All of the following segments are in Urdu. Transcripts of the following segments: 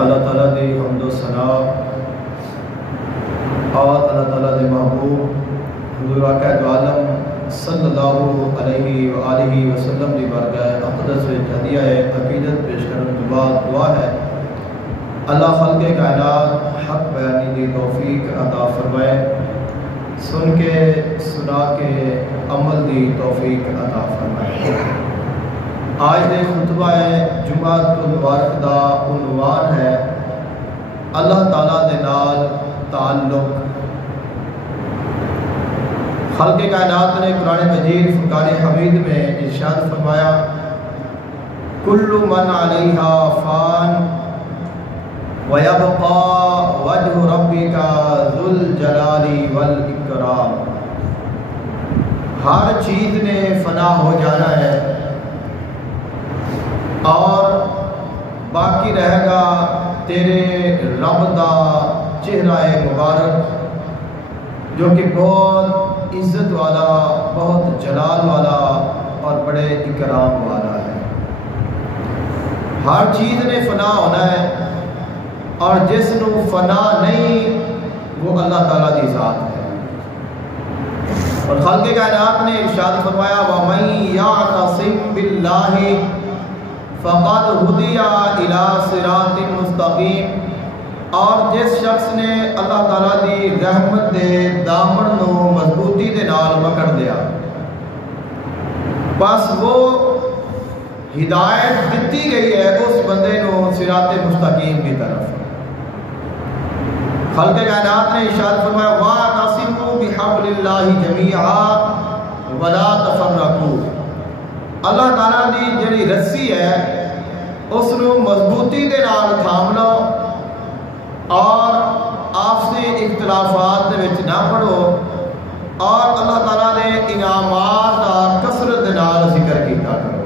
اللہ تعالیٰ دی حمد و ثنا اور اللہ تعالیٰ دے محبوب حضور آقا دو عالم صلی اللہ علیہ وآلہ وسلم دی بارگاہ اقدس وچ ہدیہ عقیدت پیش کرنے کے بعد دعا ہے اللہ خلق کائنات حق بیانی دی توفیق عطا فرمائے، سن کے سنا کے عمل دی توفیق عطا فرمائے۔ آج دے خطبہ جمعہ المبارک دا عنوان ہے اللہ تعالیٰ دے نال تعلق۔ خلق کائنات نے قرآن مجید فرقان حمید میں ارشاد فرمایا کل من علیہا فان وَيَبْقَى وَجْهُ رَبِّكَ ذُو الْجَلَالِ وَالْإِكْرَامِ، ہر چیز نے فنا ہو جانا ہے اور باقی رہے گا تیرے رب دا چہرہ مبارک جو کہ بہت عزت والا، بہت جلال والا اور بڑے اکرام والا ہے۔ ہر چیز نے فنا ہونا ہے اور جس نو فنا نہیں وہ اللہ تعالیٰ کی ذات ہے۔ اور خالق کائنات نے ارشاد فرمایا وَمَن يَعْتَصِم بِاللَّهِ فَقَدْ هُدِيَ إِلَى صِرَاطٍ مُسْتَقِيمٍ، اور جس شخص نے اللہ تعالیٰ دی رحمت دے دامن نو مضبوطی دے نال پکڑ لیا بس وہ ہدایت دیتی گئی ہے اس بندے نو صراط مستقیم کی طرف۔ خلق کائنات نے ارشاد فرمایا وَاعْتَصِمُوا بِحَبْلِ اللَّهِ جَمِيعًا وَلَا تَفَرَّقُوا، اللہ تعالیٰ دی جڑی رسی ہے اس نو مضبوطی دے نال تھام لو اور آپسی اختلافات دے وچ نہ پڑھو، اور اللہ تعالیٰ نے انعامات کا کثرت دے نال ذکر کیتا کرو۔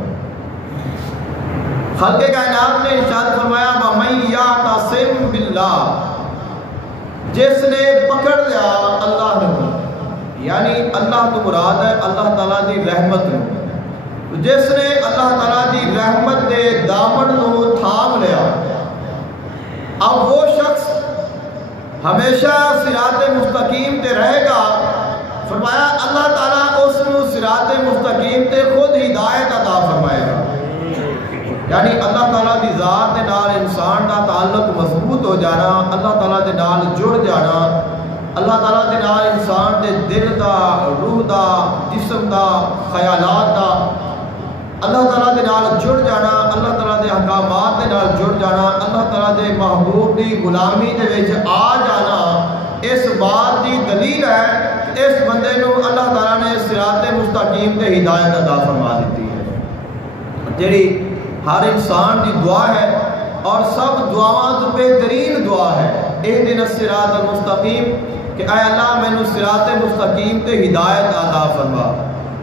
خلق کائنات نے ارشاد فرمایا وَمَن يَعْتَصِم بِاللَّهِ، جس نے پکڑ لیا اللہ نے، یعنی اللہ تو مراد ہے اللہ تعالیٰ دی رحمت نو، جس نے اللہ تعالیٰ دی رحمت دے دامن نو تھام لیا اب وہ شخص ہمیشہ صراط مستقیم تے رہے گا۔ فرمایا اللہ تعالیٰ اس نو صراط مستقیم تے خود ہدایت عطا فرمائے گا، یعنی اللہ تعالیٰ دی ذات دے نال انسان دا تعلق مضبوط ہو جانا، اللہ تعالیٰ دے نال جڑ جانا، اللہ تعالیٰ دے نال انسان دے دل دا، روح دا، جسم دا، خیالات دا اللہ تعالیٰ دے نال جڑ جانا، اللہ تعالیٰ دے احکامات دے نال جڑ جانا، اللہ تعالیٰ دے محبوب دی غلامی دے وچ آ جانا، اس بات دی دلیل ہے کہ اس بندے نو اللہ تعالیٰ نے صراط مستقیم تے ہدایت عطا فرما دیتی ہے، جڑی ہر انسان دی دعا ہے اور سب دعاواں تو بہترین دعا ہے اہدنا الصراط المستقیم، کہ اے اللہ مینوں صراط مستقیم تے ہدایت عطا فرما۔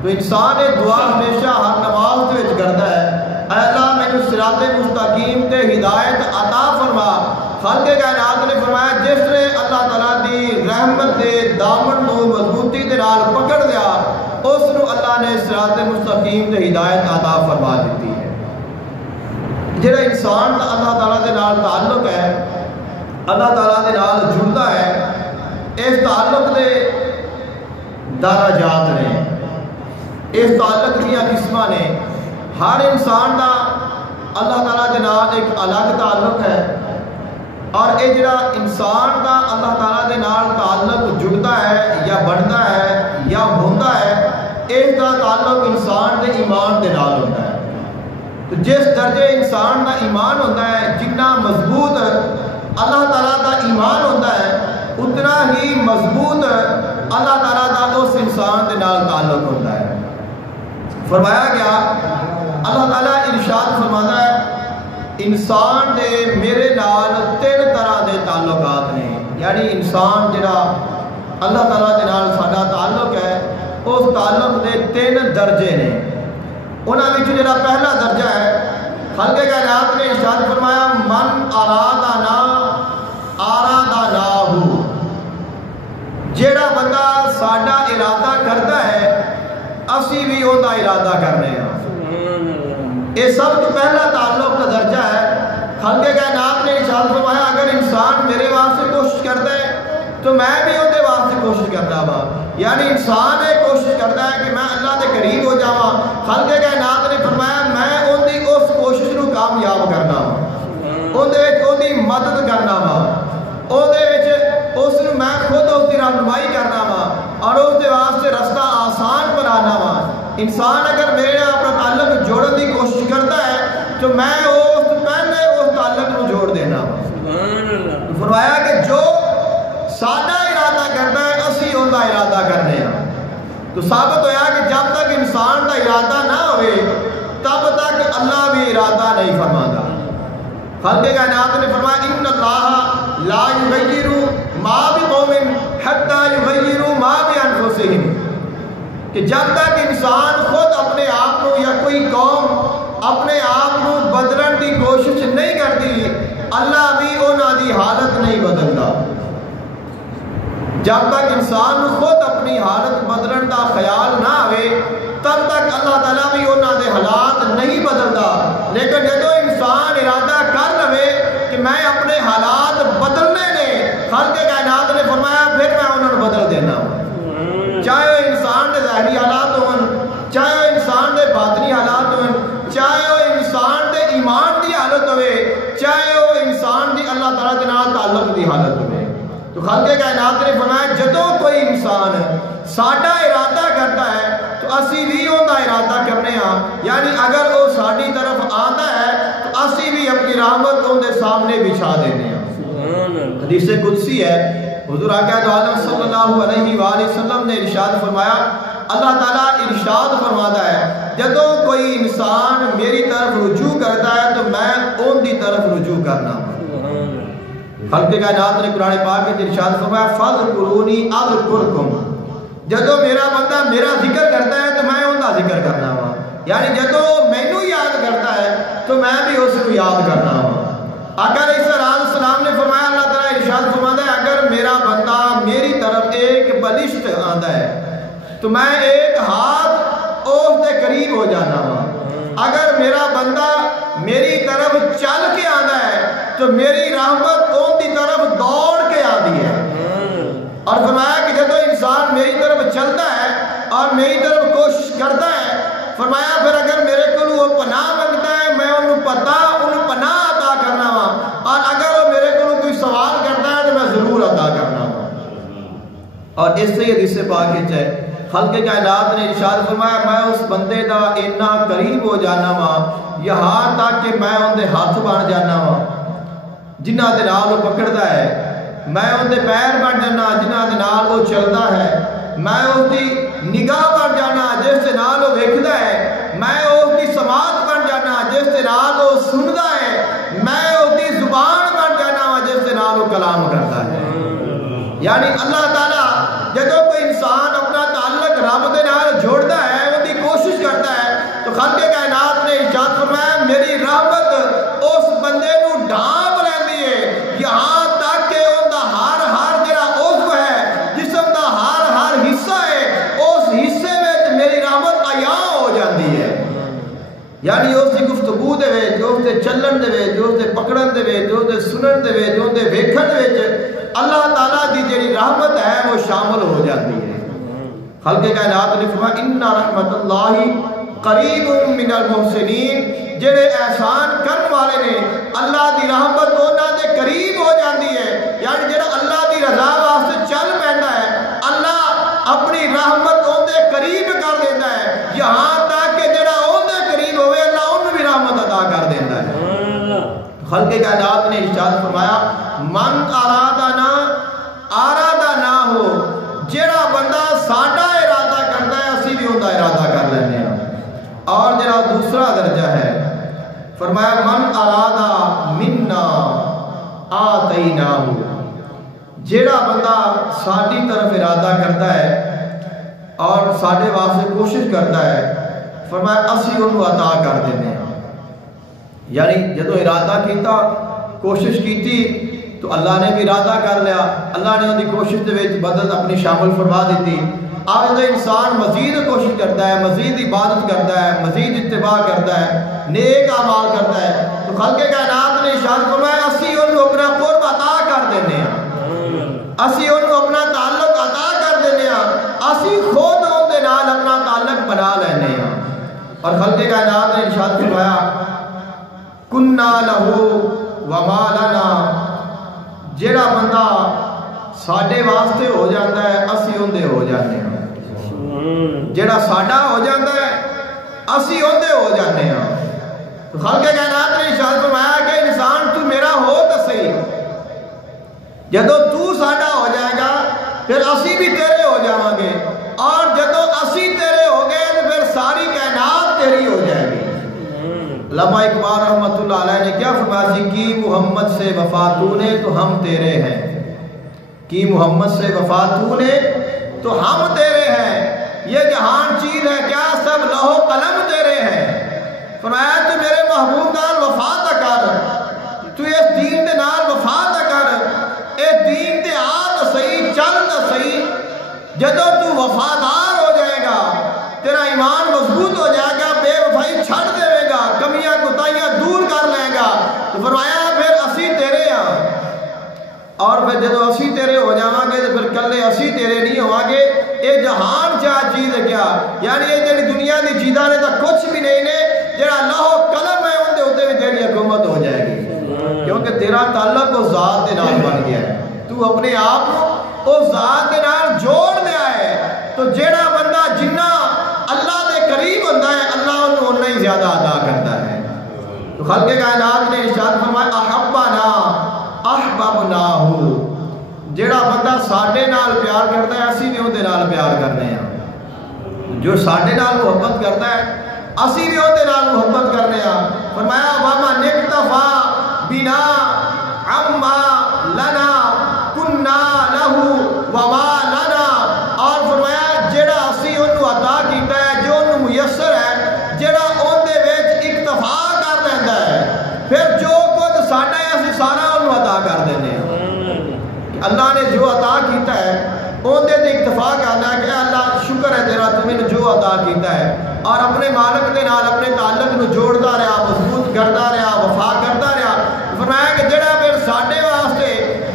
تو انسان یہ دعا ہمیشہ ہر نماز دے وچ کردا ہے اے اللہ مینوں صراط مستقیم تے ہدایت عطا فرما۔ خالق کائنات نے فرمایا جس نے اللہ تعالیٰ دی رحمت دے دامن نو مضبوطی دے نال پکڑ لیا اس نو اللہ نے صراط مستقیم تے ہدایت عطا فرما دیتی ہے۔ جڑا انسان دا اللہ تعالیٰ دے نال تعلق ہے، اللہ تعالیٰ دے نال جڑتا ہے، اس تعلق دے درجات نے، اس تعلق دیا قسمہ نے۔ ہر انسان دا اللہ تعالیٰ دے نال ایک الگ تعلق ہے، اور یہ جڑا انسان دا اللہ تعالیٰ دے نال تعلق جڑتا ہے یا بنتا ہے یا ہوتا ہے، اس دا تعلق انسان دے ایمان دے نال ہوتا ہے۔ تو جس درجے انسان دا ایمان ہوتا ہے، جتنا مضبوط اللہ تعالیٰ دا ایمان ہوتا ہے اتنا ہی مضبوط اللہ تعالیٰ دا اس انسان دے نال تعلق ہوتا ہے۔ فرمایا گیا اللہ تعالیٰ ارشاد فرماتا ہے انسان دے میرے نال تین طرح دے تعلقات نے، یعنی انسان جڑا اللہ تعالیٰ دے نال ساڈا تعلق ہے اس تعلق دے تین درجے نے۔ انہاں وچ جڑا پہلا درجہ ہے خلق کائنات نے ارشاد فرمایا من ارادنا ارادناہ، جڑا بندہ ساڈا ارادہ کرتا ہے اسی بھی اوندا ارادہ کرنے ہیں۔ یہ سب تو پہلا تعلق کا درجہ ہے۔ خلق کائنات نے ارشاد فرمایا تو میں بھی اندر واسطے کوشش کرنا وا. یعنی انسان یہ کوشش کرتا ہے کہ میں اللہ کے قریب ہو جاواں. خالق کائنات نے فرمایا میں اندی اس کوشش نو کامیاب کرنا وا, اندر مدد کرنا وا, اس میں خود اس کی رہنمائی کرنا وا اور اس واسطے رستہ آسان بنانا وا. انسان اگر میرے اپنا تعلق جوڑن کی کوشش کرتا ہے تو میں پہلے اس تعلق نو جوڑ دینا وا. فرمایا کہ جو سادہ ارادہ کرتا ہے اسی ان کا ارادہ کرنے ہیں. تو ثابت ہویا کہ جب تک انسان کا ارادہ نہ ہوئے تب تک اللہ بھی ارادہ نہیں فرماتا. خالق کائنات نے فرمایا ان اللہ لا یغیر ما بقوم حتی یغیروا ما بانفسہم, کہ جب تک انسان خود اپنے آپ کو یا کوئی قوم اپنے آپ کو بدلن کی کوشش نہیں کرتی اللہ بھی انہاں دی حالت نہیں بدلتا. جب تک انسان خود اپنی حالت بدلن کا خیال نہ آئے تب تک اللہ تعالیٰ بھی انہاں دے حالات نہیں بدلتا. لیکن جدو انسان ارادہ کر لے کہ میں اپنے حالات بدلنے نے, خالق کائنات نے فرمایا پھر میں انہوں نے بدل دینا. چاہے وہ انسان دے ظاہری حالات ہون, چاہے وہ انسان دے باطنی حالات ہون, چاہے وہ انسان دے ایمان دی حالت ہوئے, چاہے وہ انسان دی اللہ تعالیٰ کے نال تعلق دی حالت ہوئے. تو خالق کائنات نے فرمایا جدوں کوئی انسان ساڈا ارادہ کرتا ہے تو اسی بھی ان کا ارادہ کرنے ہاں. یعنی اگر وہ ساری طرف آتا ہے تو اسی بھی اپنی رحمت ان کے سامنے بچھا دینے ہاں. حدیث قدسی ہے, حضور آقا دو عالم صلی اللہ علیہ وآلہ وسلم نے ارشاد فرمایا, اللہ تعالیٰ ارشاد فرماتا ہے جدوں کوئی انسان میری طرف رجوع کرتا ہے تو میں ان کی طرف رجوع کرنا. خالق کائنات نے قرآن پاک میں ارشاد فرمایا فاذکرونی اذکرکم, جدوں میرا بندہ میرا ذکر کرتا ہے تو میں ان کا ذکر کرنا وا. یعنی جدوں مینوں یاد کرتا ہے تو میں بھی اس کو یاد کرنا وا. آقا علیہ السلام نے فرمایا, اللہ تعالیٰ ارشاد فرماتا ہے اگر میرا بندہ میری طرف ایک بلشت آتا ہے تو میں ایک ہاتھ اس کے قریب ہو جانا وا. اگر میرا بندہ میری طرف چل کے آتا ہے تو میری رحمت ان کی طرف دوڑ کے آتی ہے. اور فرمایا کہ جب انسان میری طرف چلتا ہے اور میری طرف کوشش کرتا ہے, فرمایا پھر اگر میرے کو وہ پناہ منگتا ہے میں انہوں پناہ عطا کرنا وا, اور اگر وہ میرے کو کوئی سوال کرتا ہے تو میں ضرور عطا کرنا وا. اور اس سے حدیث پاک ہے خالق کائنات نے ارشاد فرمایا میں اس بندے دا اتنا قریب ہو جانا وا یہاں تک کہ میں ان دے ہاتھ بن جانا وا جنہ دے نال وہ پکڑدا ہے, میں ان دے پیر بن جانا جنہ دے نال وہ چلدا ہے, میں اس دی نگاہ بن جانا جس دے نال وہ ویکھدا ہے, میں اس دی سماعت بن جانا جس دے نال وہ سندا ہے, میں اس دی زبان بن جانا جس دے نال وہ کلام کرتا ہے. یعنی اللہ تعالیٰ جدوں کوئی انسان اپنا تعلق رب دے نال جوڑتا ہے وہ دی کوشش کرتا ہے تو خالق کائنات نے ارشاد فرمایا میری رحمت اس بندے نو ڈھانپ لیندی ہے یہاں تک کہ ان دا ہر جڑا عضو ہے جسم دا ہر حصہ ہے اس حصے میں میری رحمت عیاں ہو جاندی ہے. یعنی اس کی گفتگو دے وچ, جو اس دے چلن دے وچ, جو اس دے پکڑن دے وچ, جو اس دے سنن دے وچ, جو اس دے ویکھن دے وچ اللہ تعالیٰ دی جڑی رحمت ہے وہ شامل ہو جاتی ہے. خالق کائنات نے فرمایا ان رحمت اللہ قریب من المحسنین, جڑے احسان کرن والے نے اللہ دی رحمت انہاں دے قریب ہو جاتی ہے. یعنی جڑا اللہ دی رضا واسطے چل پیندا ہے اللہ اپنی رحمت ان دے قریب کر دیندا ہے یہاں تک کہ جڑا ان دے قریب ہوئے اللہ انہوں بھی رحمت عطا کر دیندا ہے. خالق کائنات نے ارشاد فرمایا من ارادہ نہ ہو, جڑا بندہ ساڈا ارادہ کرتا ہے اسی بھی ان کا ارادہ کر لینے ہیں. اور جڑا دوسرا درجہ ہے فرمایا من ارادہ منا آتیناہ, جڑا بندہ ساڈی طرف ارادہ کرتا ہے اور ساڈے واسطے کوشش کرتا ہے فرمایا اسی انہوں عطا کر دینے ہیں. یعنی جدو ارادہ کیتا کوشش کیتی تو اللہ نے بھی ارادہ کر لیا, اللہ نے ان کی کوشش دے وچ بدل اپنی شامل فرما دیتی. اب جو انسان مزید کوشش کرتا ہے, مزید عبادت کرتا ہے, مزید اتباع کرتا ہے, نیک اعمال کرتا ہے تو خالق کائنات نے ارشاد فرمایا اسی انہوں اپنا قرب عطا کر دینے ہیں, اسی انہوں جیڑا بندہ ساڈے واسطے ہو جاتا ہے اسی اندے ہو جاتے ہیں، جیڑا ساڈا ہو جاتا ہے اسی اندے ہو جاتے ہیں۔ تو خالق کائنات نے ارشاد فرمایا کہ انسان تو میرا ہو تو صحیح، جدو تو ساڈا ہو جائے گا پھر اسی بھی تیرے ہو جاؤں گے، اور جدو اسی تیرے ہو گئے تو پھر ساری کائنات تیری ہو جائے گی۔ علامہ اقبال رحمۃ اللہ علیہ نے کیا فرمایا تھی، کی محمد سے وفا تو نے تو ہم تیرے ہیں، کی محمد سے وفا تو نے تو ہم تیرے ہیں، یہ جہان چیز ہے کیا سب لوح قلم تیرے ہیں۔ فرمایا تو میرے محبوب نال وفا تا کر، تو اس دین دے نال وفا تا کر، اس دین تے آ تا صحیح، چل تا صحیح، جدو تو وفادار ہو جائے گا تیرا ایمان مضبوط ہو جائے گا، بے وفائی چھڑ دے گا، کمیاں کوتاہیاں دور کر لے گا، تو فرمایا پھر اسی تیرے ہاں، اور پھر جدو اسی تیرے ہو جاواں گے تو پھر کلے اسی تیرے نہیں ہوا گے۔ یہ جہان کیا چیز ہے کیا، یعنی یہ جڑی دنیا دی چیزاں نے تو کچھ بھی نہیں نے، جڑا لوح قلم ہے ان دے اوتے بھی تیری حکومت ہو جائے گی، کیونکہ تیرا تعلق اس ذات دے نال بن گیا ہے، تو اپنے آپ کو اس ذات دے نال جوڑ لیا ہے۔ تو جیڑا بندہ جنہ اللہ دے قریب ہوتا ہے اللہ انہوں اتنا ہی زیادہ عطا کرتا ہے۔ تو خالق کائنات نے ارشاد فرمایا احبنا احببناہ، جیڑا بندہ ساڈے نال پیار کرتا ہے اسی بھی اودے نال پیار کرنے ہیں، جو ساڈے نال محبت کرتا ہے اسی بھی اودے نال محبت کرنے ہیں۔ فرمایا ومن اکتفا بنا عما لنا کنا لہ وما لنا، اور فرمایا جیڑا اسی انہوں عطا کیتا ہے جو انہوں میسر ہے، جیڑا اندے وچ اکتفا کر لیندا ہے، پھر جو کچھ ساڈا ہے اسی سارا انہوں عطا کر دینے ہیں۔ اللہ نے جو عطا کیتا ہے اندے تے اکتفا کرنا ہے کہ اللہ شکر ہے تیرا تو نے جو عطا کیتا ہے، اور اپنے مالک دے نال اپنے تعلق نو جوڑتا رہا، مضبوط کرتا رہا، وفا کرتا رہا۔ فرمایا کہ جڑا پھر ساڈے واسطے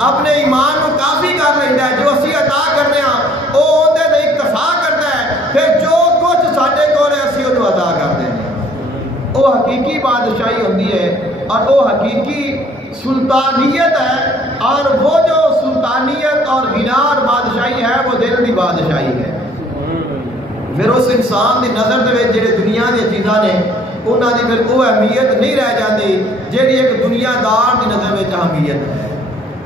اپنے ایمان نو کافی کر لیندا ہے، جو اسی عطا کرنے ہاں او اندے تے اکتفا کرتا ہے، پھر جو کچھ ساڈے کول ہے اسی اونوں عطا کر دینے ہیں۔ او حقیقی بادشاہی ہوندی ہے، اور وہ حقیقی سلطانیت ہے، اور وہ جو سلطانیت اور غنا اور بادشاہی ہے وہ دل دی بادشاہی ہے۔ پھر اس انسان دی نظر دے وچ جڑے دنیا دی چیزاں نے انہاں دی پھر وہ اہمیت نہیں رہ جاتی جیڑی ایک دنیا دار دی نظر وچ اہمیت ہے۔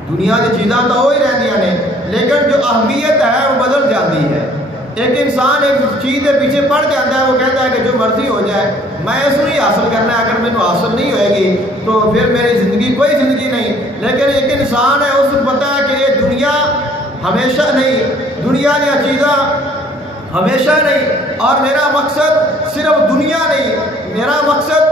دنیا دی چیزاں تو وہی رہندیاں نے لیکن جو اہمیت ہے وہ بدل جاتی ہے۔ ایک انسان ایک چیز کے پیچھے پڑ جاتا ہے، وہ کہتا ہے کہ جو مرضی ہو جائے میں اس کو ہی حاصل کرنا ہے، اگر مجھے حاصل نہیں ہوئے گی تو پھر میری زندگی کوئی زندگی نہیں۔ لیکن ایک انسان ہے اس کو پتہ ہے کہ یہ دنیا ہمیشہ نہیں، دنیا کی چیزاں ہمیشہ نہیں، اور میرا مقصد صرف دنیا نہیں، میرا مقصد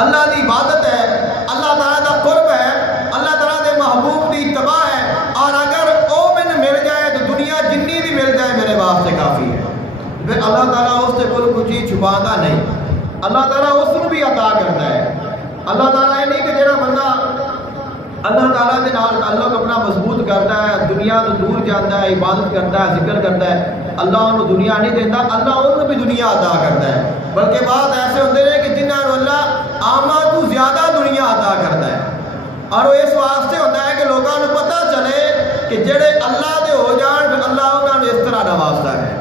اللہ کی عبادت ہے، اللہ تعالیٰ کا قرب ہے، اللہ تعالیٰ کے محبوب کی اتباع ہے، اور اگر وہ مجھے مل جائے تو دنیا جنی بھی مل جائے میرے واسطے کافی ہے۔ پھر اللہ تعالیٰ اس سے کوئی کچھ چیز چھپاتا نہیں، اللہ تعالیٰ اس کو بھی عطا کرتا ہے۔ اللہ تعالیٰ یہ نہیں کہ جڑا بندہ اللہ تعالیٰ کے نال تعلق اپنا مضبوط کرتا ہے، دنیا تو دور جاتا ہے، عبادت کرتا ہے، ذکر کرتا ہے، اللہ انہوں دنیا نہیں دیتا، اللہ انہوں بھی دنیا عطا کرتا ہے۔ بلکہ بعض ایسے ہوتے ہیں کہ جنہوں نے اللہ آمہ تو زیادہ دنیا عطا کرتا ہے، اور وہ اس واسطے ہوتا ہے کہ لوگوں کو پتہ چلے کہ جڑے اللہ دے ہو جان پھر اللہ انہوں نے اس طرح نوازتا ہے،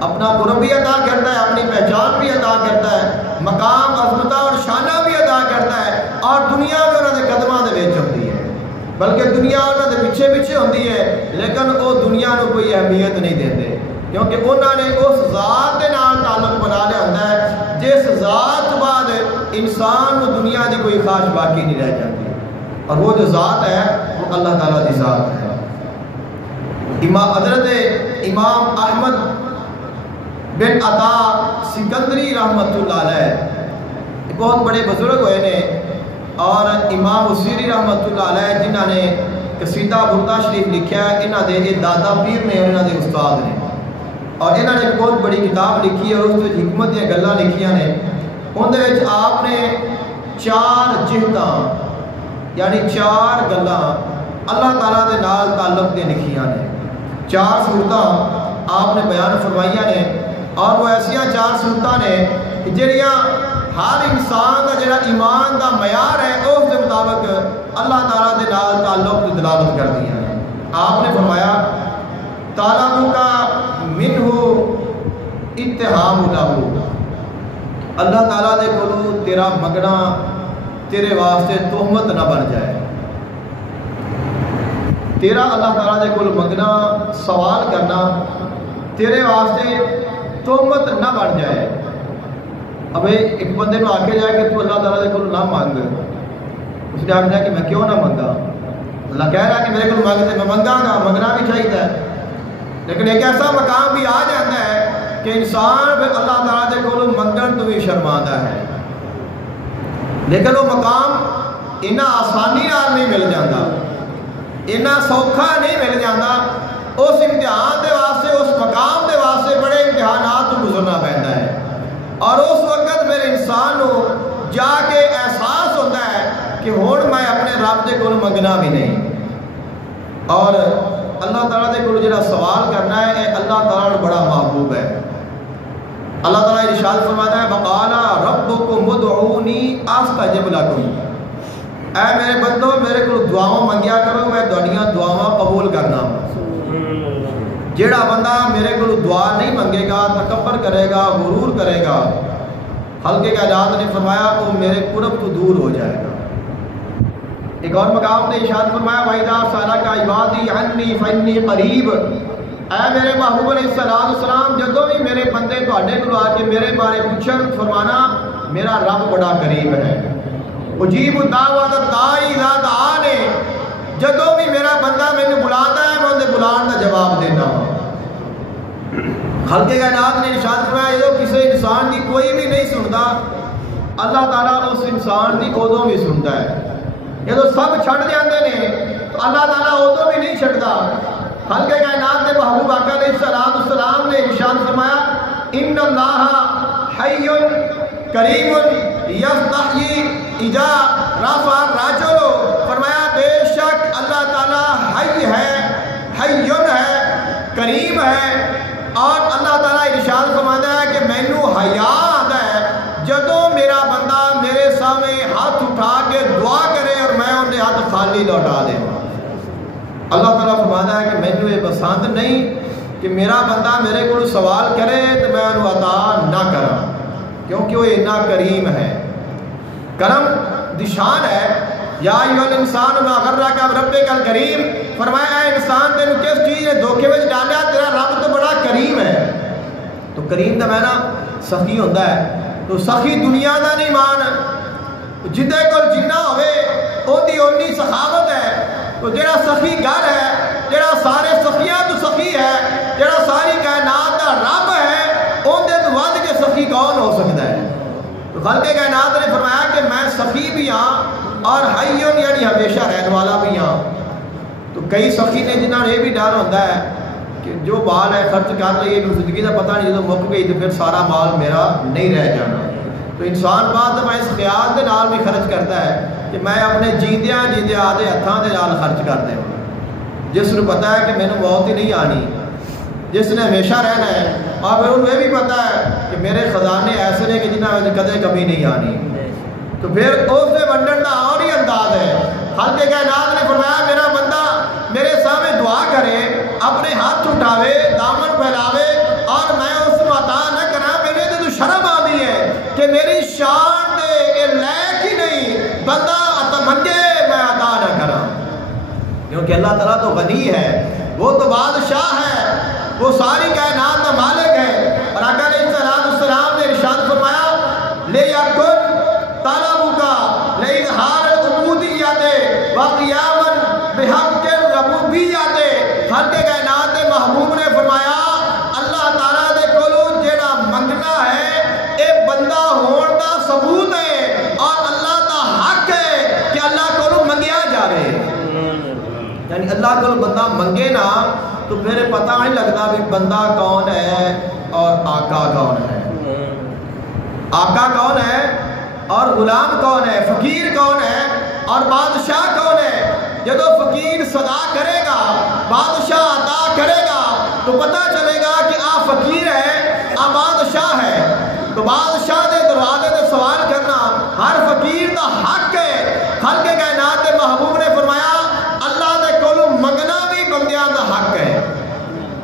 اپنا قرب بھی عطا کرتا ہے، اپنی پہچان بھی عطا کرتا ہے، مقام عظمتہ اور شانہ بھی عطا کرتا ہے، اور دنیا میں انہوں نے قدمہ دے وچ ہوتی ہے، بلکہ دنیا انہوں نے پیچھے پیچھے ہوتی ہے، لیکن وہ دنیا کو کوئی اہمیت نہیں دیتے، کیونکہ انہوں نے اس ذات کے نال تعلق بنا لیا ہوتا ہے جس ذات بعد انسان کو دنیا کی کوئی خواہش باقی نہیں رہ جاتی، اور وہ جو ذات ہے وہ اللہ تعالیٰ کی ذات ہے۔ حضرت امام احمد بن عطا سکندری رحمت اللہ علیہ بہت بڑے بزرگ ہوئے نے، اور امام اسیری رحمت اللہ علیہ جنہوں نے قصیدہ بردہ شریف لکھا ہے، انہوں نے دادا پیر نے اور انہوں نے استاد نے، اور انہوں نے ایک بہت بڑی کتاب لکھی ہے، اور اس میں حکمت دیا گلاں لکھیاں نے، اندر آپ نے 4 جہتاں یعنی 4 گلاں اللہ تعالیٰ دے نال تعلق دے لکھیاں نے، 4 صورتاں آپ نے بیان فرمائیاں نے، اور وہ ایسیاں 4 صورتاں نے کہ جڑیاں ہر انسان کا جڑا ایمان دا معیار ہے اس کے مطابق اللہ تعالیٰ دے دلالت کر دیا ہے۔ آپ نے فرمایا طالب کا منہ اتہام لہو، اللہ تعالیٰ دے کولو تیرا منگنا تیرے واسطے تہمت نہ بن جائے، تیرا اللہ تعالیٰ دے کول منگنا سوال کرنا تیرے واسطے تہمت نہ بن جائے۔ اب ایک بندے نو آکے جائے کہ تو اللہ تعالیٰ دے کول نہ مانگ، اس نے آکھنا کہ میں کیوں نہ منگا، اللہ کہہ رہا کہ میرے کو مانگ دے، میں منگا گا، منگنا بھی چاہیے، لیکن ایک ایسا مقام بھی آ جاتا ہے کہ انسان پھر اللہ تعالیٰ دے کول منگن تو بھی شرماندہ ہے، لیکن وہ مقام اتنا آسانی نال نہیں مل جاتا، اتنا سوکھا نہیں مل جاتا، اس امتحان دے واسطے اس مقام دے واسطے بڑے امتحانات تو گزرنا پہنتا ہے، اور اس وقت پھر انسان کو جا کے احساس ہوتا ہے کہ ہون میں اپنے رب دے کول منگنا بھی نہیں، اور اللہ تعالیٰ دے کول جڑا سوال کرنا ہے اے اللہ تعالیٰ کو بڑا محبوب ہے۔ اللہ تعالیٰ ارشاد فرماتا ہے وقالا ربکم ادعونی استجب لکم، اے میرے بندو میرے کو دعاؤں منگیا کرو، میں تہاڈیاں دعاواں قبول کرنا۔ جیڑا بندہ میرے کو دعا نہیں منگے گا، تکبر کرے گا، غرور کرے گا، حلقے کائنات نے فرمایا وہ میرے قرب تو دور ہو جائے گا۔ ایک اور مقام نے ارشاد فرمایا وَإِذَا سَأَلَكَ عِبَادِي عَنِّي فَإِنِّي قَرِيبٌ، اے میرے محبوب علیہ السلام جدوں بھی میرے بندے تہاڈے کول آ کے میرے بارے پوچھن، فرمانا میرا رب بڑا قریب ہے، اجیب دعوت الداعی اذا دعان، جدوں بھی میرا بندہ مینوں بلاتا ہے میں اودے بلان دا جواب دینا ہوں۔ خلق کائنات نے ارشاد فرمایا جدوں کسی انسان دی کوئی بھی نہیں سنتا، اللہ تعالیٰ اس انسان دی ادوں بھی سنتا ہے، جدوں سب چھڑ جاندے نے تو اللہ تعالیٰ ادوں بھی نہیں چھڑدا۔ خلق کائنات کے محبوب آقا علیہ السلام نے ارشاد فرمایا ان اللہ حی کریم یستحیی اذا رفع الرجل، فرمایا بے شک اللہ تعالیٰ حی ہے، حی ہے، کریم ہے، اور اللہ تعالیٰ ارشاد فرماتا ہے کہ مینوں حیا آتا ہے جدوں میرا بندہ میرے سامنے ہاتھ اٹھا کے دعا کرے اور میں انہیں ہاتھ خالی لوٹا دے۔ اللہ تعالیٰ فرماتا ہے کہ مینوں یہ پسند نہیں کہ میرا بندہ میرے کو سوال کرے تو میں انہوں عطا نہ کرا، کیونکہ وہ اتنا کریم ہے، کرم دشان ہے۔ یا ایھا الانسان ما غرک بربک الکریم، فرمایا اے انسان تینوں کس چیز نے دھوکے وچ ڈالیا، تیرا رب تو بڑا کریم ہے۔ تو کریم دا معنی سخی ہوندا ہے، تو سخی دنیا دا نہیں مان، جدے کول جنہ ہوئے اودی اونی سخاوت ہے، تو جڑا سخی گھر ہے، جڑا سارے سخیاں تو سخی ہے، جڑا ساری کائنات دا رب ہے، اون دے تو ود کے سخی کون ہو سکتا ہے؟ تو خلق کائنات نے فرمایا کہ میں سخی بھی ہاں اور حیون یعنی ہمیشہ رہنے والا بھی ہاں۔ تو کئی سخی نے جنہاں نے یہ بھی ڈر ہوتا ہے کہ جو مال ہے خرچ کر لئے، زندگی کا پتہ نہیں، جب مک گئی تو پھر سارا مال میرا نہیں رہ جانا۔ تو انسان بعد میں اس خیال کے نال بھی خرچ کرتا ہے کہ میں اپنے جیندیاں آدھے ہتھاں دے نال خرچ کر دیں، جس نے پتا ہے کہ مینوں موت ہی نہیں آنی، جس نے ہمیشہ رہنا ہے، اور پھر انہیں بھی پتا ہے کہ میرے خزانے ایسے نے کہ جنہاں میں کدے کمی نہیں آنی، تو پھر اس سے ونڈن کا اور ہی انداز ہے۔ خلق کائنات نے فرمایا میرا بندہ میرے سامنے دعا کرے، اپنے ہاتھ اٹھاوے، دامن پھیلاوے، اور میں اس کو عطا نہ کرا، میرے تو شرم آتی ہے کہ میری شان دے لائق ہی نہیں بندہ منگے میں عطا نہ کرا، کیونکہ اللہ تعالیٰ تو غنی ہے، وہ تو بادشاہ ہے، وہ ساری کائنات کا مالک ہے۔ اور آقا علیہ السلام نے ارشاد فرمایا لیکن طلبک لإظہار العبودیت وقیاما بحق الربوبیت، خلق کائنات کے محبوب نے فرمایا اللہ تعالیٰ دے کولو جیڑا منگنا ہے اے بندہ ہون دا ثبوت ہے، اور اللہ دا حق ہے کہ اللہ کولو منگیا جاوے، یعنی اللہ کولو بندہ منگے نا تو پھر پتہ نہیں لگتا بھی بندہ کون ہے اور آقا کون ہے، آقا کون ہے اور غلام کون ہے، فقیر کون ہے اور بادشاہ کون ہے۔ جدو فقیر صدا کرے گا، بادشاہ عطا کرے گا، تو پتہ چلے گا کہ آ فقیر ہے آ بادشاہ ہے۔ تو بادشاہ دے دروازے سے سوال کرنا ہر فقیر دا حق ہے۔ خلق کائنات کے محبوب نے فرمایا اللہ دے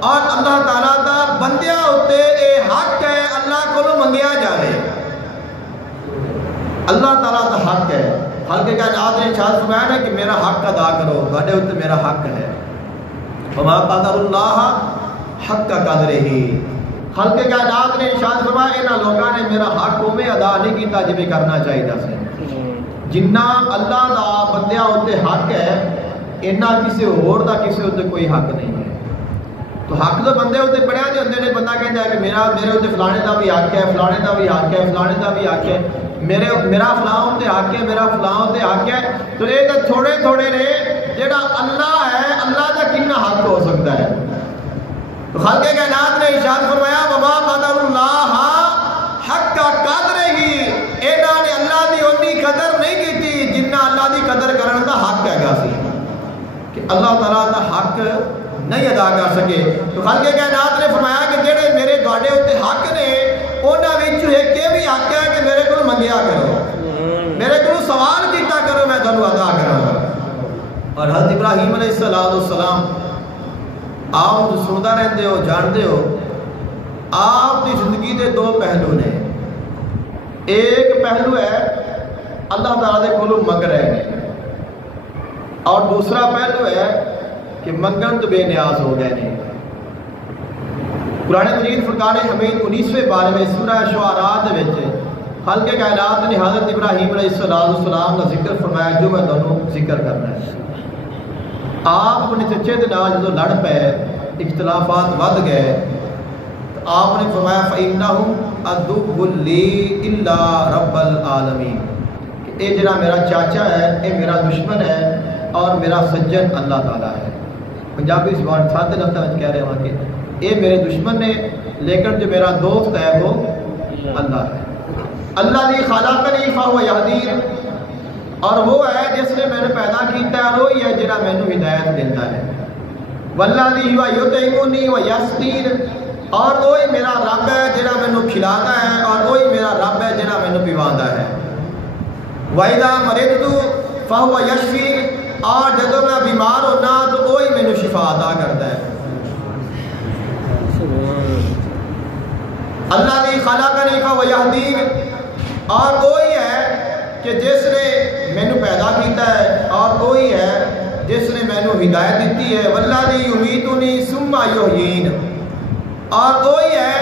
اور اللہ تعالیٰ دا بندیاں ہوتے اے حق ہے اللہ کو منگیا جائے. اللہ تعالیٰ دا حق ہے. خالق کائنات نے ارشاد فرمایا ہے کہ میرا حق ادا کرو, تھوڑے اوتے میرا حق ہے. وما قدر اللہ حق قدرہ. خالق کائنات نے ارشاد فرمایا انہاں لوگاں نے میرا حق اوویں ادا نہیں کیتا جویں کرنا چاہیے سی. جنہ اللہ دا بندیاں اوتے حق ہے اینا کسی ہور دا کسی اوتے کوئی حق نہیں ہے. تو حق تو بندے ہوتے پڑھیا جو ہوندے نے, بندہ کہندا ہے کہ میرے ہوتے فلانے دا بھی حق ہے, فلانے دا بھی حق ہے, فلانے دا بھی حق ہے, میرا فلاں ہوتے حق ہے, میرا فلاں ہوتے حق ہے. تو یہ تو تھوڑے تھوڑے نے, جڑا اللہ ہے اللہ دا کتنا حق ہو سکتا ہے. تو خالق کائنات نے ارشاد فرمایا وما قدر اللہ حق قدرہ. انہاں نے اللہ دی اونی قدر نہیں کیتی جنہ اللہ دی قدر کرن دا حق ہے سی, کہ اللہ تعالیٰ دا حق نہیں ادا کر سکے. تو خالق کائنات نے فرمایا کہ جڑے میرے تواڈے اوتے حق نے انہاں وچ ایک یہ بھی حق ہے کہ میرے کو منگیا کرو, میرے کو سوال کیتا کرو, میں تانوں ادا کراں. اور حضرت ابراہیم علیہ السلام آپ سنتا رہتے ہو, جانتے ہو, آپ کی زندگی کے دو پہلو نے. ایک پہلو ہے اللہ تعالیٰ دے کولوں منگ رہے ہیں, اور دوسرا پہلو ہے کہ منگن تو بے نیاز ہو گئے ہیں. قرآن مجید فرقان حمید 19ویں بارے میں سورہ شعراء دے وچ خالق کائنات نے حضرت ابراہیم علیہ السلام کا ذکر فرمایا جو میں تانوں ذکر کرنا ہے. آپ اپنے چچے دے نال جدوں لڑ پے, اختلافات ود گئے, تو آپ نے فرمایا فَإِنَّهُ عَدُوٌّ لِّي إِلَّا رَبَّ الْعَالَمِينَ, کہ اے جڑا میرا چاچا ہے اے میرا دشمن ہے اور میرا سجن اللہ تعالیٰ ہے. پنجابی زبان سادے لفظاں وچ کہہ رہے ہاں کہ اے میرے دشمن نے لیکن جو میرا دوست ہے وہ اللہ ہے. اللہ دی خلقنی فہو یہدین, اور وہ ہے جس نے میں نے پیدا کیتا ہے, وہی ہے جڑا مینوں ہدایت دیتا ہے. والذی ہوا یطعمنی ویسقین, اور وہی میرا رب ہے جڑا مینوں کھلاتا ہے, اور وہی میرا رب ہے جڑا مینوں پیواندا ہے. وَإِذَا مَرِضْتُ فَهُوَ يَشْفِينِ, اور جدو میں بیمار ہونا تو وہی مینوں شفا عطا کرتا ہے. اللہ نے خلقنی فہو یہدین, اور وہی ہے کہ جس نے مینوں پیدا کیتا ہے, اور وہی ہے جس نے مینوں ہدایت دیتی ہے. والذی یمیتنی ثم یحیین, اور وہی ہے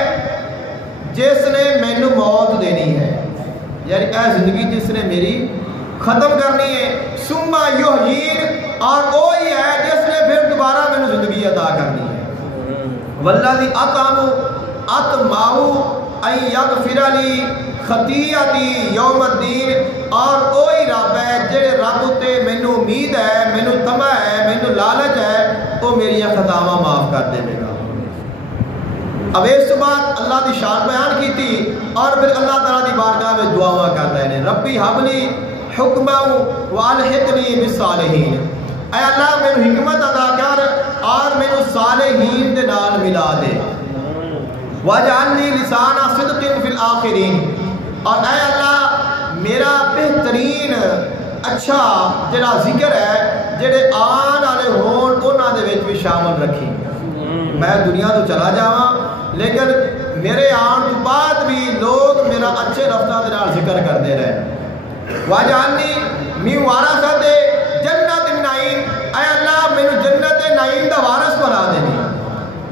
جس نے مینوں موت دینی ہے, یعنی اے زندگی جس نے میری ختم کرنی ہے. ثم یحیین, اور وہی ہے جس نے پھر دوبارہ مینوں زندگی عطا کرنی ہے. والذی اطمع ان یغفر لی خطیئتی یوم الدین, اور وہی رب ہے جڑے رب تے مینوں امید ہے, مینوں طمع ہے, مینوں لالچ ہے, وہ میری خطاواں معاف کر دے گا. اب اس کے بعد اللہ دی شان بیان کی تھی, اور پھر اللہ تعالیٰ دی بارگاہ میں دعاواں کر رہے ہیں. ربی حبلی حکما والحقنی بالصالحین, اے اللہ مینوں حکمت عطا کر اور مینوں صالحین دے نال ملا دے. واجعلنی لسان صدق فی الآخرین, اور اے اللہ میرا بہترین اچھا جڑا ذکر ہے جڑے آن والے ہون انہاں دے وچ بھی شامل رکھی. میں دنیا تو چلا جاواں لیکن میرے آن تو بعد بھی لوگ میرا اچھے لفظاں دے نال ذکر کرتے رہے. واجعلنی من ورثۃ جنت النعیم, اے اللہ مینوں جنت نعیم دا وارث بنا دے.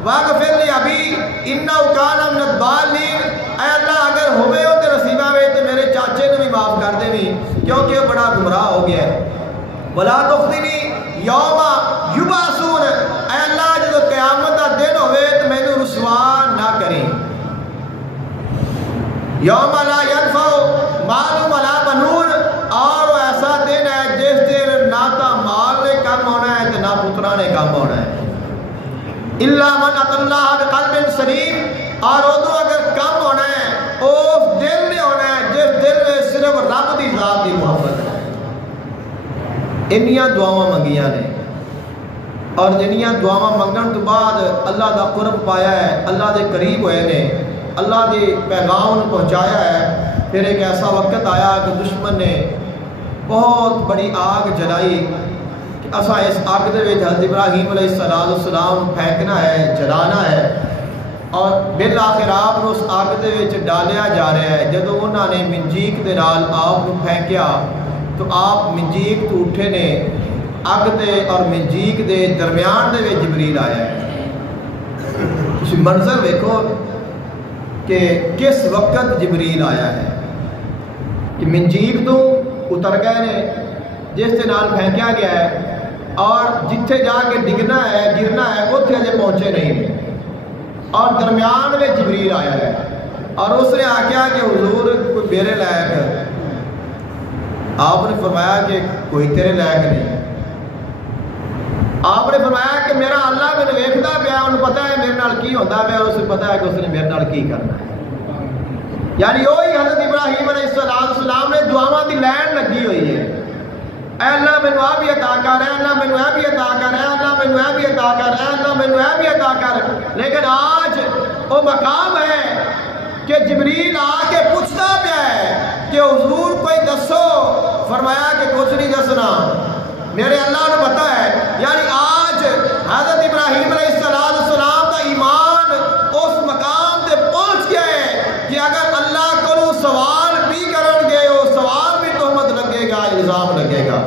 واغفر لی ابی انہ کان من الضالین, اے اللہ اگر ہوئے ہو تے نصیبہ میں تے میرے چاچے نے بھی معاف کر دے بھی کیونکہ وہ بڑا گمراہ ہو گیا ہے. ولا تخزنی یوم یبعثون, اے اللہ جب قیامت دا دن ہوئے تو مینوں رسوا نہ کریں. یوم لا ینفع مال ولا بنون, اور وہ ایسا دن ہے جس دن نہ تا مال نے کام ہونا ہے تو نہ پترا نے کام ہونا ہے. الا من اتى اللہ بقلب سلیم, اور ادو اگر کم ہونا ہے اس دل میں ہونا ہے جس دل میں صرف رب دی ذات دی محبت ہے. انیاں دعاواں منگیاں نے, اور جنیاں دعاواں منگن تو بعد اللہ دا قرب پایا ہے, اللہ دے قریب ہوئے نے, اللہ دے پیغام پہنچایا ہے. پھر ایک ایسا وقت آیا کہ دشمن نے بہت بڑی آگ جلائی کہ اسا اس اگ دے وچ حضرت ابراہیم علیہ السلام پھینکنا ہے، جلانا ہے، اور بالآخر آپ اس اگ دے وچ ڈالیا جا رہا ہے۔ جدو انہوں نے منجیک دے نال آپ کو پھینکیا تو آپ منجیک تو اٹھے نے، اگ دے اور منجیک دے درمیان دے وچ جبریل آیا ہے۔ منظر دیکھو کہ کس وقت جبریل آیا ہے کہ منجیک تو اتر گئے نے جس کے نال پھینکیا گیا ہے، اور جتھے جا کے ڈگنا ہے گرنا ہے اتنے اجے پہنچے نہیں، اور درمیان میں جبریل آیا ہے اور اس نے آخیا کہ حضور کوئی میرے لائق، آپ نے فرمایا کہ کوئی تیرے لائق نہیں، آپ نے فرمایا کہ میرا اللہ میں ویکھدا پیا، انہوں پتا ہے میرے نال کی ہوتا پیا، اور اسے پتا ہے کہ اس نے میرے نال کی کرنا ہے۔ یعنی وہی حضرت ابراہیم علیہ السلام نے دعاواں دی لائن لگی ہوئی ہے، اے اللہ مینوں آ بھی عطا کر، اے اللہ مینوں اے بھی عطا کر، اے اللہ مینوں اے بھی عطا کر، اے اللہ مینوں اے بھی عطا کر۔ لیکن آج وہ مقام ہے کہ جبریل آ کے پوچھتا پیا ہے کہ حضور کوئی دسو، فرمایا کہ کچھ نہیں دسنا، میرے اللہ نے پتا ہے۔ یعنی آج حضرت ابراہیم علیہ السلام کا ایمان اس مقام تے پہنچ گیا ہے کہ اگر اللہ کو سوال بھی کرن گے وہ سوال بھی تہمت لگے گا، الزام لگے گا۔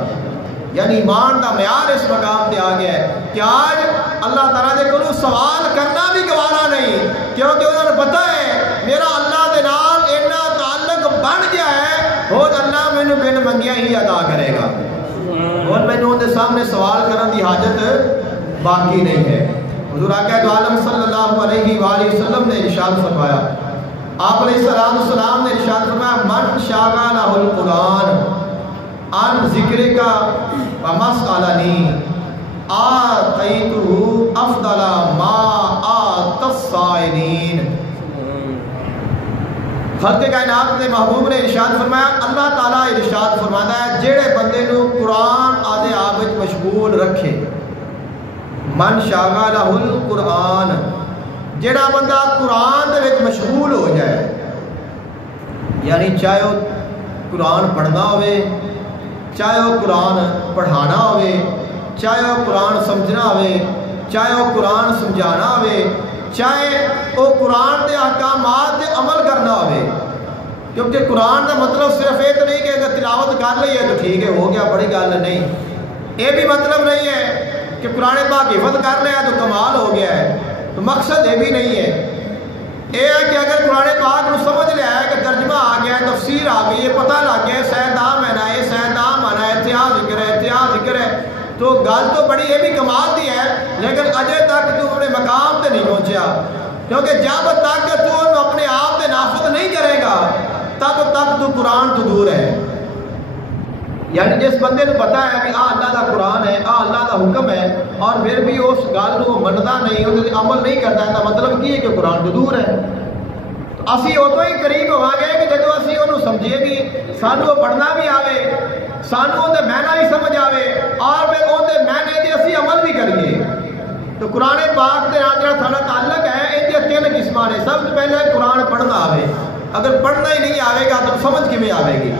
یعنی ایمان دا معیار اس مقام تے آ گیا ہے کہ آج اللہ تعالیٰ دے کو سوال کرنا بھی گوارا نہیں، کیونکہ انہوں نے پتا ہے میرا اللہ دے نال اتنا تعلق بن گیا ہے، اور اللہ مینوں بن منگیا ہی ادا کرے گا، اور میں نے سامنے سوال کرنے کی حاجت باقی نہیں ہے۔ حضور آقا عالم صلی اللہ علیہ وآلہ وسلم نے ارشاد فرمایا، آپ علیہ السلام نے ارشاد فرمایا، من شاغلہ القرآن عن ذکر کا ومسألنی آتیتہ افضل ما آت السائلین۔ خلق کائنات کے محبوب نے ارشاد فرمایا، اللہ تعالیٰ ارشاد فرماتا ہے جہڑے بندے نو قرآن آدھے آپ مشغول رکھے، من شاغلہ القرآن، جہڑا بندہ قرآن دے مشغول ہو جائے، یعنی چاہے وہ قرآن پڑھنا ہوئے، چاہے وہ قرآن پڑھانا ہوئے، چاہے وہ قرآن سمجھنا ہوئے، چاہے وہ قرآن سمجھانا ہوئے، چاہے وہ قرآن کے احکامات پہ عمل کرنا ہوئے، کیونکہ قرآن کا مطلب صرف یہ تو نہیں کہ اگر تلاوت کر لی ہے تو ٹھیک ہے ہو گیا بڑی گل نہیں، یہ بھی مطلب نہیں ہے کہ قرآن پاک حفظ کر لیا تو کمال ہو گیا ہے، تو مقصد یہ بھی نہیں ہے۔ یہ ہے کہ اگر قرآن پاک کو سمجھ لیا ہے کہ ترجمہ آ گیا ہے، تفسیر آ گئی ہے، پتہ لگ گیا ہے سیدام ہے نا، یہ سیدام آنا ہے، اتحاد ذکر ہے، اتحاد ذکر ہے، تو گل تو بڑی یہ بھی کمال دی ہے، لیکن اجے تک تو اپنے مقام تے نہیں پہنچیا، کیونکہ جب تک تو اپنے آپ تے نافذ نہیں کرے گا تب تک تو قرآن تو دور ہے۔ یعنی جس بندے کو پتا ہے کہ اللہ کا قرآن ہے، اللہ کا حکم ہے، اور پھر بھی اس گل کو منتا نہیں، اس عمل نہیں کرتا، اس کا مطلب یہ ہے کہ قرآن تو دور ہے۔ تو اسی ادو ہی قریب ہوا گے کہ جب اسی انہوں سمجھے بھی، سانو وہ پڑھنا بھی آوے، سانو وہ معنی بھی سمجھ آوے، اور پھر وہ معنی کے اسی عمل بھی کریے۔ تو قرآن پاک کے نال جڑا سارا تعلق ہے یہ تین قسم نے۔ سب سے پہلے قرآن پڑھنا آوے، اگر پڑھنا ہی نہیں آئے گا تو سمجھ کیویں آئے گی؟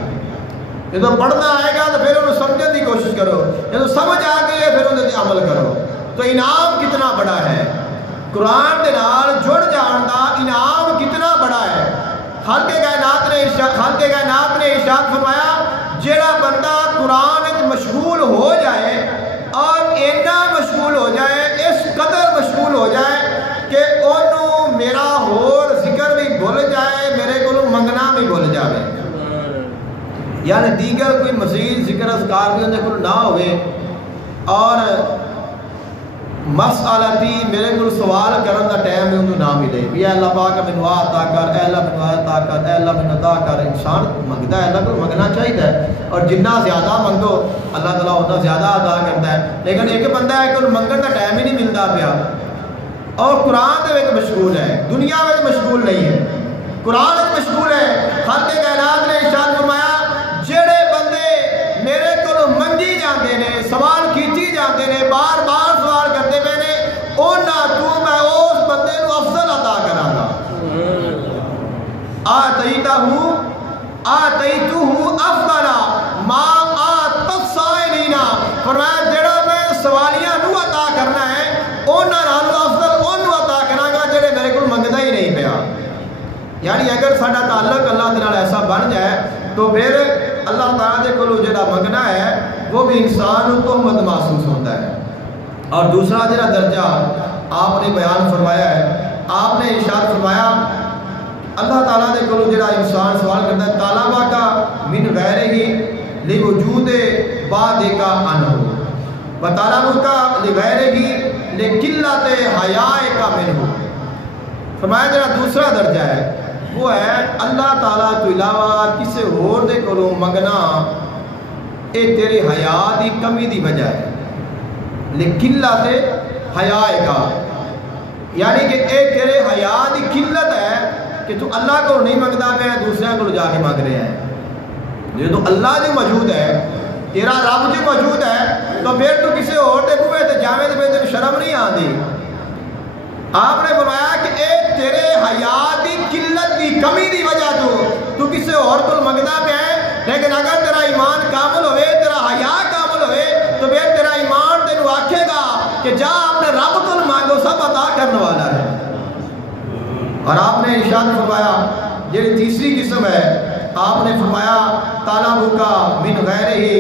جب پڑھنا آئے گا تو پھر انہوں سمجھنے کی کوشش کرو، جب سمجھ آ گئی ہے پھر انہوں نے عمل کرو، تو انعام کتنا بڑا ہے، قرآن کے نال جڑ جان دا انعام کتنا بڑا ہے۔ خالق کائنات نے ارشاد فرمایا جیڑا بندہ قرآن مشغول ہو جائے اور اتنا مشغول ہو جائے، اس قدر مشغول ہو جائے کہ انہوں میرا ہور ذکر بھی بھول جائے، میرے کو منگنا بھی بھول جائے، یعنی دیگر کوئی مزید ذکر اذکار بھی انہیں کو نہ ہوئے، اور مسئلتی میرے کو سوال کرنے کا ٹائم بھی انہوں نہ ملے، اے اللہ پاک مینوں عطا کر، اے اللہ مینوں عطا کر، اے اللہ مینوں عطا کر۔ انسان منگتا ہے، اللہ کو منگنا چاہیے، اور جنہ زیادہ منگو اللہ تعالیٰ اتنا زیادہ عطا کرتا ہے، لیکن ایک بندہ ہے کہ منگن کا ٹائم ہی نہیں ملتا پیا، اور قرآن دے وچ مشغول ہے، دنیا میں مشغول نہیں ہے، قرآن وچ مشغول ہے۔ خالق کائنات نے ارشاد فرمایا جڑے بندے میرے کو منگی جاندے نے، سوال کیتی جاندے نے، بار بار سوال کرتے پے نے، انہاں تو میں اس بندے کو افضل عطا کراں گا۔ آتیتہ افضل ما آت السائلین، فرمایا جڑا میں سوالیاں نو عطا کرنا ہے انہاں نالوں افضل اونوں عطا کراں گا جڑے میرے کول منگدا ہی نہیں پیا. یعنی اگر ساڈا تعلق اللہ کے نال ایسا بن جائے تو پھر اللہ تعالیٰ دے کولوں جڑا منگنا ہے وہ بھی انسان کو تہمت محسوس ہوتا ہے. اور دوسرا جڑا درجہ آپ نے بیان فرمایا ہے, آپ نے ارشاد فرمایا اللہ تعالیٰ دے کولوں جڑا انسان سوال کرتا ہے طالبہ کا من غیر ہی لوجود بعد کا عنہ وطالبہ کا لغیر ہی لقلت حیاء کا منہ. فرمایا جڑا دوسرا درجہ ہے وہ ہے اللہ تعالیٰ تو علاوہ کسی اور دے کولوں منگنا اے تیری حیا دی کمی دی وجہ ہے. لقلت حیاء کا یعنی کہ اے تیرے حیا دی قلت ہے کہ تو اللہ کو نہیں منگدا پیا دوسرے کو جا کے مانگ رہے ہیں. جو تو اللہ جو موجود ہے تیرا رب جو موجود ہے تو پھر تو کسی اور دے بوئے تے جاویں تے پھر شرم نہیں آندی. آپ نے فرمایا کہ اے تیرے حیا دی قلت دی کمی دی وجہ تو کسی اور کو منگدا پیا ہے, لیکن اگر تیرا ایمان کامل ہوئے تیرا حیا کامل ہوئے تو پھر تیرا ایمان تینوں آکھے گا کہ جا اپنے رب کو مانگو سب عطا کرنے والا ہے. اور آپ نے ارشاد فرمایا یہ تیسری قسم ہے, آپ نے فرمایا طالبہ کا من غیر ہی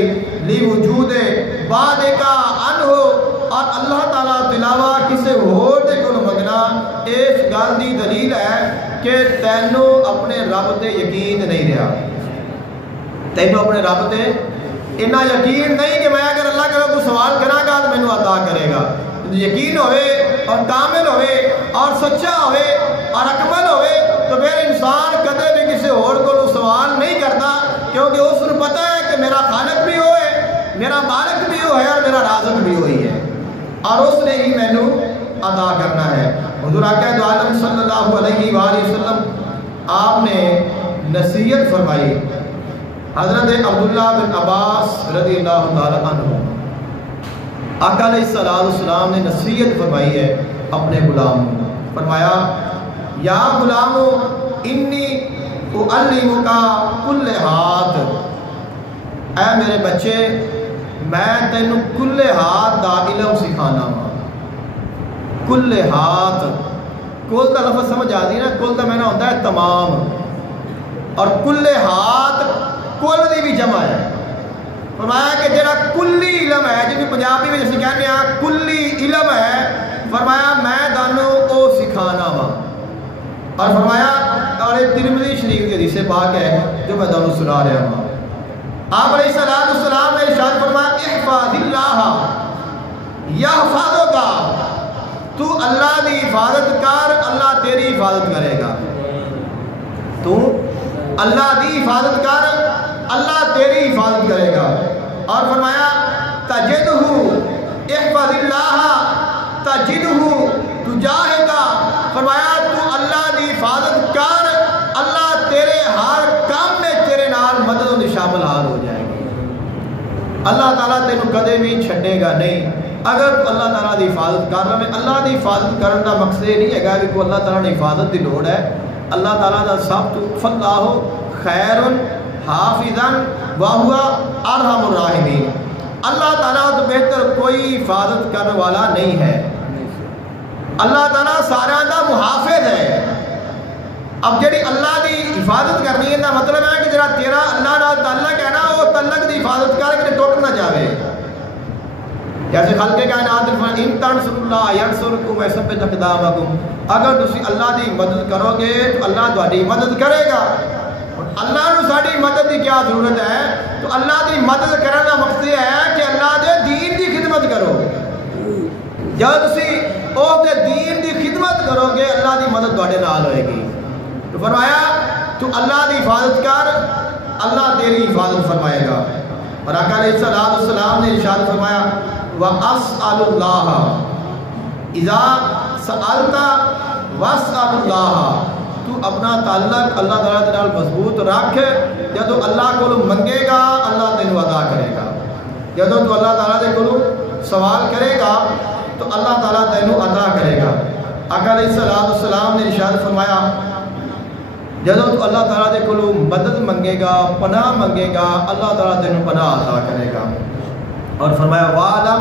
لوجود بعد کا عنہ اور اللہ تعالیٰ علاوہ کسی اور دے کول منگنا اس گل دی دلیل ہے کہ تینوں اپنے رب تے یقین نہیں رہا. تینوں اپنے رب تے اتنا یقین نہیں کہ میں اگر اللہ کرے کو سوال کراں گا تو مینوں عطا کرے گا. یقین ہوئے اور کامل ہوئے اور سچا ہوئے اور اکمل ہوئے تو پھر انسان کدے بھی کسی اور کو سوال نہیں کرتا, کیونکہ اس کو پتہ ہے کہ میرا خالق بھی وہ ہے, میرا مالک بھی وہ ہے اور میرا رازق بھی وہی ہے اور اس نے ہی مینوں عطا کرنا ہے. حضور آقا دو عالم صلی اللہ علیہ وآلہ وسلم آپ نے نصیحت فرمائی. حضرت عبداللہ بن عباس رضی اللہ تعالیٰ عنہ آقا علیہ السلام نے نصیحت فرمائی ہے اپنے غلام کو. فرمایا یا غلامو انی اعلمک کل ہاتھ, اے میرے بچے میں تینوں کل ہاتھ دا علم سکھانا ہوں. کل ہاتھ, کل کا لفظ سمجھ آتی ہے نا, کل کا معنی ہوتا ہے تمام اور کل ہاتھ کل دی بھی جمع ہے. فرمایا کہ جڑا کلی علم ہے جی پنجابی میں جیسے کہنے ہیں کلی علم ہے, فرمایا میں دانوں او سکھانا وا. اور فرمایا اور ترمذی شریف کی حدیث پاک ہے جو میں دانوں سنا رہا ہوں. آپ علیہ السلام نے ارشاد فرمایا احفظ اللہ یحفظک, تو اللہ دی حفاظت کر اللہ تیری حفاظت کرے گا. تو اللہ دی حفاظت کر اللہ تیری حفاظت کرے گا. اور فرمایا تجدہ احفظ اللہ تجدہ تجاہک, فرمایا تو اللہ دی حفاظت کر اللہ تیرے ہر کام میں تیرے نال مدد و شامل حال ہو جائے گی. اللہ تعالیٰ تینوں کدے بھی چھڈے گا نہیں اگر تو اللہ تعالیٰ دی حفاظت کر رہے. اللہ دی حفاظت کرنے کا مقصد یہ نہیں ہے کہ اللہ تعالیٰ نے حفاظت دی لوڑ ہے. اللہ تعالیٰ دا سب تو فاللہ خیر حافظا وہو ارحم الراحمین, اللہ تعالیٰ تو بہتر کوئی حفاظت کرنے والا نہیں ہے. اللہ تعالیٰ سارا دا محافظ ہے. اب جڑی اللہ دی حفاظت کرنی ہے دا مطلب ہے کہ جڑا تیرا اللہ نال تعلق ہے نا وہ تعلق دی حفاظت کر کے ٹوٹ نہ جاوے. جیسے خلق کائنات ان تنصروا اللہ ینصرکم ویثبت اقدامکم, اگر تسی اللہ دی مدد کرو گے تو اللہ تہاڈی مدد کرے گا. اللہ نو ساڈی مدد کی کیا ضرورت ہے, تو اللہ دی مدد کرنے کا مقصد یہ ہے کہ اللہ دے دین دی خدمت کرو. جب تسی اس دے دین دی خدمت کرو گے اللہ دی مدد تہاڈے نال ہوئے گی. تو فرمایا تو اللہ دی حفاظت کر اللہ تیری حفاظت فرمائے گا. اور آقا علیہ السلام نے ارشاد فرمایا وَأَسْأَلُ اللَّهَ اِذَا سَأَلْتَ وَاسْأَلُ اللَّهَ, تو اپنا تعلق اللہ تعالیٰ کے نال مضبوط رکھ. جب اللہ کو منگے گا اللہ تینوں عطا کرے گا. جب تو اللہ تعالیٰ کو سوال کرے گا تو اللہ تعالیٰ تینوں عطا کرے گا. آقا علیہ السلام نے ارشاد فرمایا جب تو اللہ تعالیٰ کو مدد منگے گا پناہ منگے گا اللہ تعالیٰ تینوں پناہ عطا کرے گا. اور فرمایا وَعْلَمْ